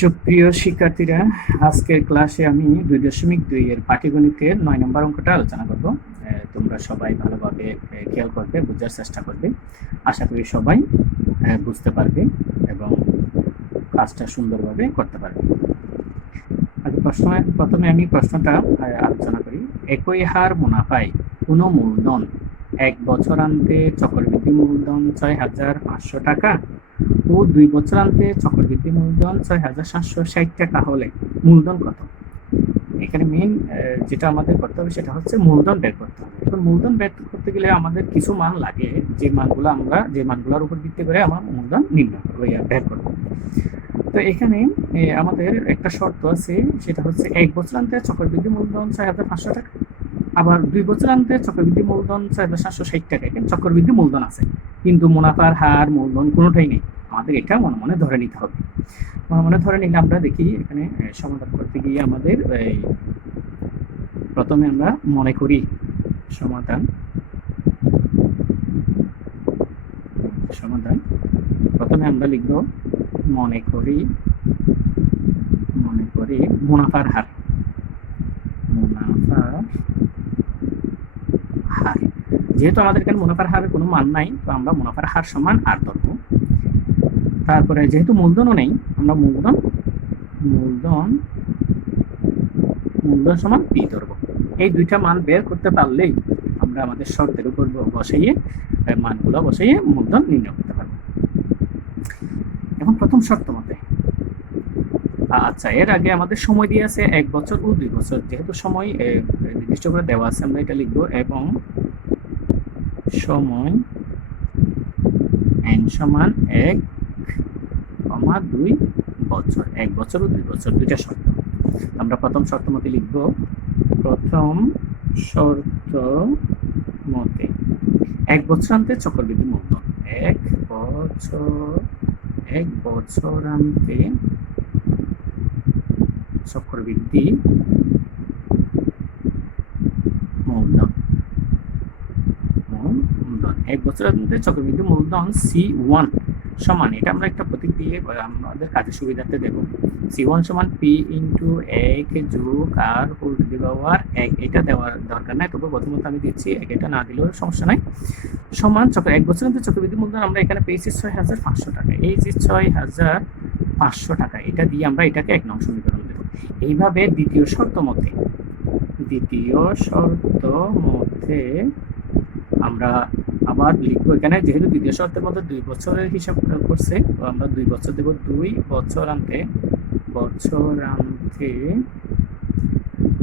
সুপ্রিয় শিক্ষার্থীরা, আজকের ক্লাসে আমি দুই দশমিক দুই এর পাটিগণিতের নয় নম্বর অঙ্কটা আলোচনা করব। তোমরা সবাই ভালোভাবে খেয়াল করবে, বোঝার চেষ্টা করবে। আশা করি সবাই বুঝতে পারবে এবং কাজটা সুন্দরভাবে করতে পারবে। আগে প্রশ্ন প্রথমে আমি প্রশ্নটা আলোচনা করি। একই হার মুনাফায় কোনো মূলধন এক বছরান্তে চক্রবৃদ্ধি মূলধন ছয় হাজার পাঁচশো টাকা? ও দুই বছরান্তে চক্রবৃদ্ধি মূলধন ছয় হাজার সাতশো ষাট টাকা হলে মূলধন কত? এখানে মেইন যেটা আমাদের করতে হবে সেটা হচ্ছে মূলধন করতে হবে। মূলধন করতে গেলে আমাদের কিছু মান লাগে, যে মানগুলো আমরা, যে মানগুলোর উপর ভিত্তি করে আমার মূলধন নির্ণয় বের করব। তো এখানে আমাদের একটা শর্ত আছে, সেটা হচ্ছে এক বছরান্তে চক্রবৃদ্ধি মূলধন ছয় হাজার পাঁচশো টাকা, আবার দুই বছরান্তে চক্রবৃদ্ধি মূলধন ছয় হাজার সাতশো ষাট টাকা, এখানে চক্রবৃদ্ধি মূলধন আছে। কিন্তু মুনাফার হার মূলধন কোনোটাই নেই। আমাদের এটা মনে মনে ধরে নিতে হবে। মনে মনে ধরে নিলে আমরা দেখি এখানে সমাধান করতে গিয়ে আমাদের, এই, প্রথমে আমরা মনে করি সমাধান। সমাধান। প্রথমে আমরা লিখব মনে করি মনে করি মুনাফার হার মুনাফার হার যেহেতু আমাদের এখানে মুনাফার হারের কোনো মান নাই, তো আমরা মুনাফার হার সমান আর ধরবো। তারপরে যেহেতু মূলধনও নেই, আমরা মূলধন মূলধন মূলধন সমান পি ধরবো। এই দুইটা মান বের করতে পারলেই আমরা আমাদের শর্তের উপর বসাইয়ে মানগুলো বসাইয়ে মূলধন নির্ণয় করতে পারব। এখন প্রথম শর্ত মতে আচ্ছা এর আগে আমাদের সময় দিয়ে আছে এক বছর ও দুই বছর। যেহেতু সময় নির্দিষ্ট করে দেওয়া আছে, আমরা এটা লিখব, এবং সময় এন সমান এক কমা দুই বছর। এক বছর ও দুই বছর, দুইটা শর্ত। আমরা প্রথম শর্ত মতে লিখব, প্রথম শর্ত মতে এক বছরান্তে চক্রবৃদ্ধি মূলধন এক বছর, এক বছরান্তে চক্রবৃদ্ধি মূলধন মূলধন এক বছরের মধ্যে চক্রবৃদ্ধি মূলধন সি ওয়ান সমান, এটা আমরা একটা প্রতীক দিয়ে আমাদের কাজের সুবিধাতে দেব। সি ওয়ান সমান পি ইন্টু এক যোগ আর হোল টু দি পাওয়ার এক। এটা দেওয়ার দরকার নাই তবু প্রথমত আমি দিচ্ছি এক, এটা না দিলেও সমস্যা নাই। সমান চক্র, এক বছরের মধ্যে চক্রবৃদ্ধি মূলধন আমরা এখানে পেয়েছি ছয় হাজার পাঁচশো টাকা। এই যে ছয় হাজার পাঁচশো টাকা, এটা দিয়ে আমরা এটাকে এক নং সমীকরণ দেবো। এইভাবে দ্বিতীয় শর্ত মতে, দ্বিতীয় শর্ত মধ্যে আমরা আবার লিখব এখানে, যেহেতু দ্বিতীয় শর্তের মধ্যে দুই বছরের হিসাব করছে, তো আমরা দুই বছর দেব দুই বছরান্তে বছরান্তে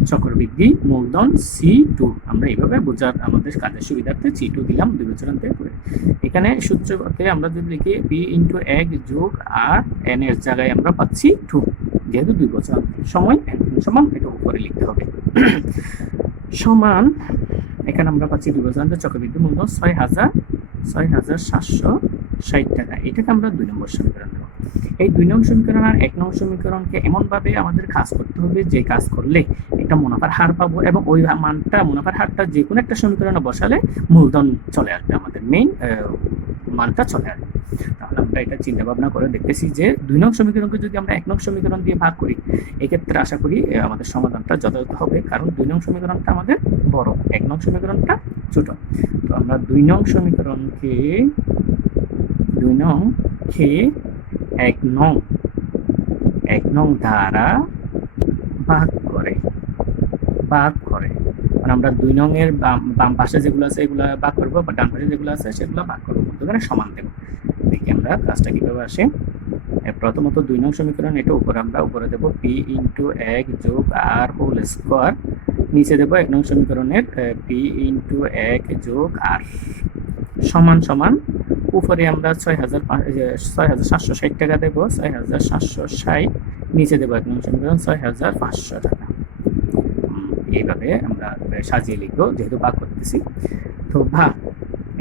চক্রবৃদ্ধি, মূলধন সি টু আমরা এইভাবে বোঝার আমাদের কাজের সুবিধার্থে সি টু দিলাম দুই বছরান্তে করে। এখানে সূত্রতে আমরা যদি লিখি বি ইন্টু এক যোগ আর এন এর জায়গায় আমরা পাচ্ছি টু যেহেতু দুই বছর সময় সমান এটা উপরে লিখতে হবে। সমান এখানে আমরা পাচ্ছি দুই বছর চক্রবৃদ্ধি মূল্য ছয় হাজার ছয় হাজার সাতশো ষাট টাকা। এটাকে আমরা দুই নম্বর সমীকরণ দেবো। এই দুই নম্বর সমীকরণ আর এক নম্বর সমীকরণকে এমনভাবে আমাদের কাজ করতে হবে, যে কাজ করলে একটা মুনাফার হার পাবো এবং ওই মানটা, মুনাফার হারটা যে কোনো একটা সমীকরণে বসালে মূলধন চলে আসবে আমাদের মেইন মানটা চলে আসবে তাহলে আমরা এটা চিন্তা ভাবনা করে দেখতেছি যে দুই নং সমীকরণকে যদি আমরা এক নং সমীকরণ দিয়ে ভাগ করি, এক্ষেত্রে আশা করি আমাদের সমাধানটা যথাযথ হবে। কারণ দুই নং সমীকরণটা আমাদের বড়, এক নং সমীকরণটা ছোট। তো আমরা দুই নং সমীকরণকে দুই নং কে এক নং এক নং দ্বারা ভাগ করে ভাগ করে। মানে আমরা দুই নং এর বাম বাম পাশে যেগুলো আছে, এগুলো ভাগ করব, বা ডান পাশে যেগুলো আছে, সেগুলো ভাগ করব। মধ্যখানে সমান দেবো। দেখি আমরা কাজটা কীভাবে আসে। প্রথমত দুই নং সমীকরণ, এটা উপরে আমরা উপরে দেবো পি ইন্টু এক যোগ আর হোল স্কোয়ার নিচে দেবো এক নং সমীকরণের পি ইন্টু এক যোগ আর সমান সমান, উপরে আমরা ছয় হাজার ছয় হাজার সাতশো ষাট টাকা দেবো ছয় হাজার সাতশো ষাট। নিচে দেবো এক নং সমীকরণ ছয় হাজার পাঁচশো টাকা। এইভাবে আমরা সাজিয়ে লিখব, যেহেতু ভাগ করতেছি। তো ভাগ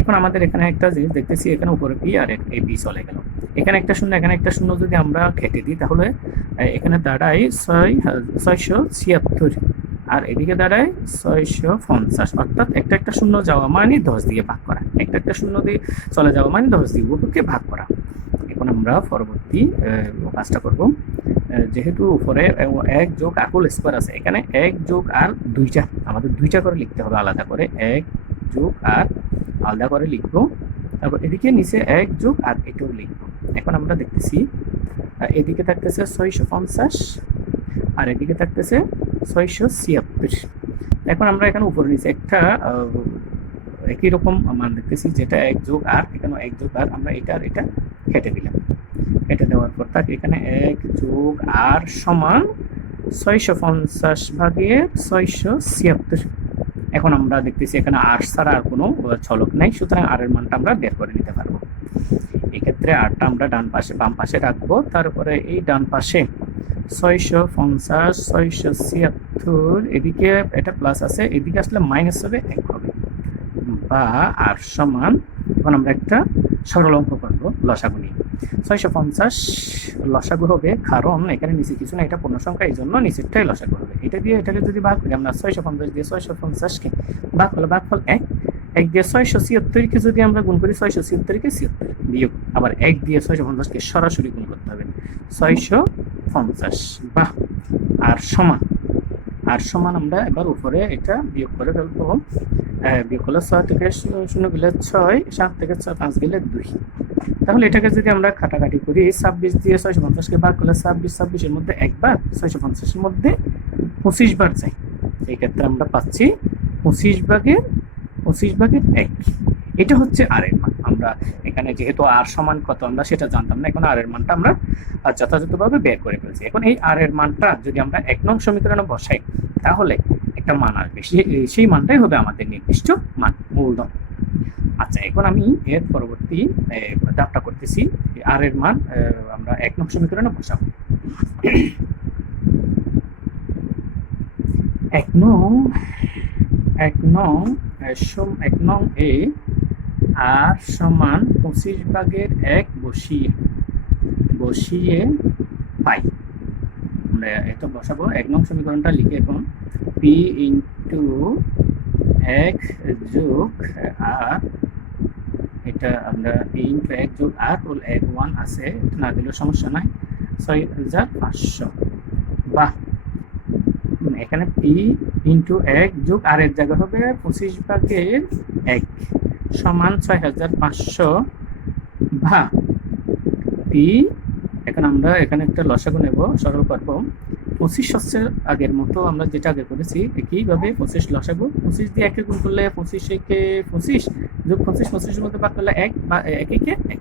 এখন আমাদের এখানে একটা জিনিস দেখতেছি, এখানে উপরে পি আর এ বি চলে গেল। এখানে একটা শূন্য, এখানে একটা শূন্য যদি আমরা কেটে দিই তাহলে এখানে দাঁড়ায় ছয় ছয়শো ছিয়াত্তর আর এদিকে দাঁড়ায় ছয়শো পঞ্চাশ। অর্থাৎ একটা একটা শূন্য যাওয়া মানে দশ দিয়ে ভাগ করা। একটা একটা শূন্য দিয়ে চলে যাওয়া মানে দশ দিয়ে উপরকে ভাগ করা। এখন আমরা পরবর্তী কাজটা করব। যেহেতু উপরে এক যোগ আকুল স্কোয়ার আছে, এখানে এক যোগ আর দুইটা, আমাদের দুইটা করে লিখতে হবে আলাদা করে। এক যোগ আর আলাদা করে লিখব। তারপর এদিকে নিচে এক যোগ আর এটাও লিখব। এখন আমরা দেখতেছি এদিকে থাকতেছে ছয়শো পঞ্চাশ আর এদিকে থাকতেছে ছয়শো ছিয়াত্তর। এখন আমরা এখানে উপরে নিচে একটা একই রকম মান দেখতেছি, যেটা এক যোগ আর এখানে এক যোগ আর আমরা এটা আর এটা কেটে দিলাম। কেটে দেওয়ার পর তাকে এখানে এক যোগ আর সমান ছয়শো পঞ্চাশ ভাগে ছয়শো ছিয়াত্তর। এখন আমরা দেখতেছি এখানে আর ছাড়া আর কোনো ছলক নাই। সুতরাং আর এর মানটা আমরা বের করে নিতে পারব। এক্ষেত্রে আরটা আমরা ডান পাশে, বাম পাশে রাখব। তারপরে এই ডান পাশে ছয়শো পঞ্চাশ, ছয়শো ছিয়াত্তর, এদিকে এটা প্লাস আছে, এদিকে আসলে মাইনাস হবে এক হবে। বা আর সমান, এখন আমরা একটা সরল অঙ্ক করব, লসাগু নিয়ে। ছয়শো পঞ্চাশ লসাগু হবে। কারণ এখানে নিচে কিছু না, এটা পূর্ণ সংখ্যা এই জন্য নিচেরটাই লসাগু হবে। এটা দিয়ে এটাকে যদি ভাগ করি, আমরা ছয়শো পঞ্চাশ দিয়ে ছয়শো পঞ্চাশকে ভাগ হলো ভাগ ফল এক। এক দিয়ে ছয়শো ছিয়াত্তরকে যদি আমরা গুণ করি, ছয়শো ছিয়াত্তরকে ছিয়াত্তর বিয়োগ। আবার এক দিয়ে ছয়শো পঞ্চাশকে সরাসরি গুণ করতে হবে। ছয়শো পঞ্চাশ, বাহ! আর সমান আর সমান আমরা এবার উপরে এটা বিয়োগ করে ফেলব বিয়োগ করলে ছয় থেকে শূন্য- গেলে ছয়, সাত থেকে ছয়, পাঁচ গেলে দুই। তাহলে এটাকে যদি আমরা কাটাকাটি করি, ছাব্বিশ দিয়ে ছয়শো পঞ্চাশকে ভাগ করলে ছাব্বিশ ছাব্বিশের মধ্যে একবার, ছয়শো পঞ্চাশের মধ্যে পঁচিশ বার চাই। এই ক্ষেত্রে আমরা পাচ্ছি পঁচিশ ভাগের পঁচিশ ভাগের এক। এটা হচ্ছে আর এর মান। আমরা এখানে যেহেতু আর সমান কত আমরা সেটা জানতাম না। এখন আর এর মানটা আমরা যথাযথভাবে বের করে ফেলছি। এখন এই আর এর মানটা যদি আমরা এক নং সমীকরণে বসাই, তাহলে একটা মান আসবে। সেই মানটাই হবে আমাদের নির্দিষ্ট মান, মূলধন। আচ্ছা এখন আমি এর পরবর্তী ধাপটা করতেছি। আর এর মান আমরা এক নং সমীকরণে বসাবো। এক নং এক নং এক নং এ আর সমান পঁচিশ ভাগের এক বসিয়ে বসিয়ে পাই। আমরা এটা বসাবো, এক নং সমীকরণটা লিখে এখন পি ইন্টু এক যোগ আর এটা আমরা পি ইন্টু এক যোগ আর হল এক ওয়ান আছে না দিলেও সমস্যা নাই। ছয় হাজার পাঁচশো। বাহ! এখানে পি ইন্টু এক যোগ আর এর জায়গা হবে পঁচিশ ভাগের এক। সমান ছয় হাজার পাঁচশো ভা। পি, এখন আমরা এখানে একটা লসাগু নেব, সরল করব। পঁচিশ হচ্ছে আগের মতো, আমরা যেটা আগে করেছি, একইভাবে পঁচিশ লসাগু, পঁচিশ দিয়ে একে গুণ করলে পঁচিশ একে পঁচিশ, যোগ পঁচিশ, পঁচিশের মধ্যে বাদ করলে এক, বা এক একে এক।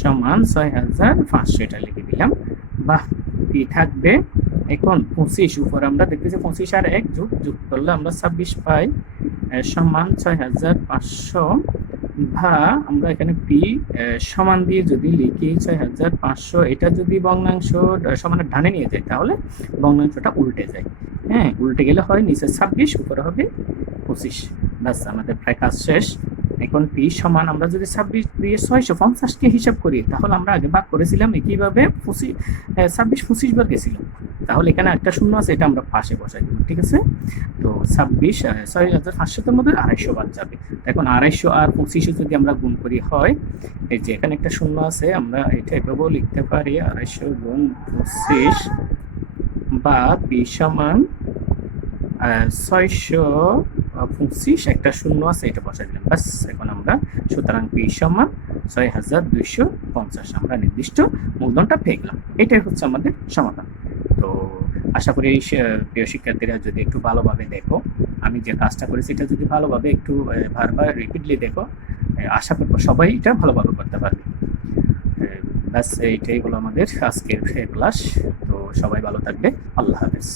সমান ছয় হাজার পাঁচশো, এটা লিখে দিলাম। বাহ পি থাকবে? এখন পঁচিশ, উপর আমরা দেখতেছি পঁচিশ আর এক, যোগ যোগ করলে আমরা ছাব্বিশ পাই। সমান ছয় হাজার পাঁচশো ভা আমরা এখানে পি সমান দিয়ে যদি লিখি ছয় হাজার পাঁচশো, এটা যদি ভগ্নাংশ সমানের ডানে নিয়ে যায়, তাহলে ভগ্নাংশটা উল্টে যায়। হ্যাঁ উল্টে গেলে হয় নিচে ছাব্বিশ, উপরে হবে পঁচিশ। ব্যাস, আমাদের প্রায় কাজ শেষ। এখন পি সমান আমরা যদি ছাব্বিশ দিয়ে ছয়শো পঞ্চাশকে হিসাব করি, তাহলে আমরা আগে ভাগ করেছিলাম একইভাবে পঁচিশ ছাব্বিশ পঁচিশ বার গেছিলাম তাহলে এখানে একটা শূন্য আছে, এটা আমরা পাশে বসাই দেবো, ঠিক আছে? তো ছাব্বিশ ছয় হাজার পাঁচশোর মধ্যে আড়াইশো বাদ যাবে। এখন আড়াইশো আর পঁচিশে যদি আমরা গুণ করি, হয় এই যে এখানে একটা শূন্য আছে, আমরা এটা এভাবেও লিখতে পারি, আড়াইশো গুণ পঁচিশ বা পি সমান ছয়শো পঁচিশ, একটা শূন্য আছে, এটা বসাই দিলাম। ব্যাস, এখন আমরা সুতরাং পি সমান ছয় হাজার দুইশো পঞ্চাশ, আমরা নির্দিষ্ট মূলধনটা পেয়ে গেলাম। এটাই হচ্ছে আমাদের সমাধান। আশা করি প্রিয় শিক্ষার্থীরা যদি একটু ভালোভাবে দেখো, আমি যে কাজটা করেছি এটা যদি ভালোভাবে একটু বারবার রিপিটলি দেখো আশা করব সবাই এটা ভালোভাবে করতে পারবে। ব্যাস, এইটাই হলো আমাদের আজকের ক্লাস তো সবাই ভালো থাকবে। আল্লাহ হাফেজ।